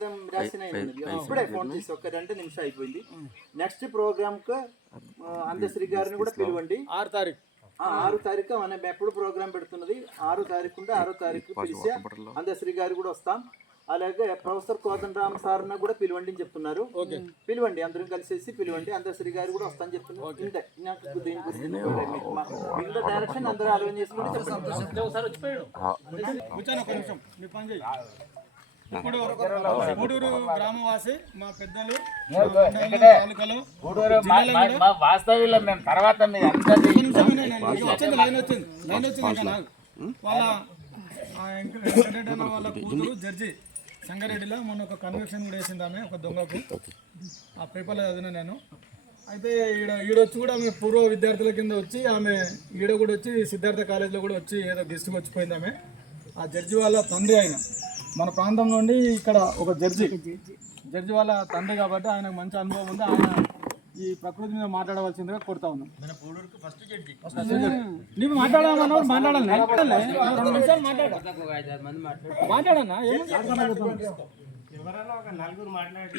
ఇప్పుడే ఫోన్ చేసి ఒక 2 నిమిషాలు అయిపోయింది. నెక్స్ట్ ప్రోగ్రామ్ కు అందశ్రీ గారిని కూడా పిలవండి. 6 తారీఖు 6 తారీఖు మనం ఎప్పుడు ప్రోగ్రామ్ పెడుతున్నది 6 తారీఖు ఉంటే 6 తారీఖు పిలిచే అందశ్రీ గారు కూడా వస్తాం. అలాగే ప్రొఫెసర్ కోదండరామ్ సార్ని కూడా పిలవండి అని చెప్తున్నారు. పిలవండి, అందరం కలిసేసి పిలవండి. అందశ్రీ గారు కూడా వస్తాను చెప్తున్నారు. ఇంతే, నాకు దీని గురించి మిగతా డైరెక్షన్ అందరూ ఆలోచన చేసుకుంటే ఇప్పుడు గూడూరు గ్రామవాసి మా పెద్దలు వాళ్ళ కూతురు జడ్జి సంగారెడ్డిలో మొన్న ఒక కన్వెన్షన్ కూడా వేసింది ఆమె, ఒక దొంగకు. ఆ పేపర్లో చదివిన నేను. అయితే ఈడొచ్చి కూడా ఆమె పూర్వ విద్యార్థుల కింద వచ్చి ఆమె ఈడ కూడా వచ్చి సిద్ధార్థ కాలేజీలో కూడా వచ్చి ఏదో గెస్ట్కి వచ్చిపోయింది ఆమె. ఆ జడ్జి వాళ్ళ తండ్రి ఆయన మన ప్రాంతం నుండి ఇక్కడ ఒక జడ్జి వాళ్ళ తండ్రి కాబట్టి ఆయనకు మంచి అనుభవం ఉంది. ఆయన ఈ ప్రకృతి మీద మాట్లాడవలసిందిగా కోరుతా ఉన్నాం. నీకు మాట్లాడాలన్నా మాట్లాడాలి, 2 నిమిషాలు మాట్లాడన్నా. ఎవరైనా ఒక 4 మాట్లాడి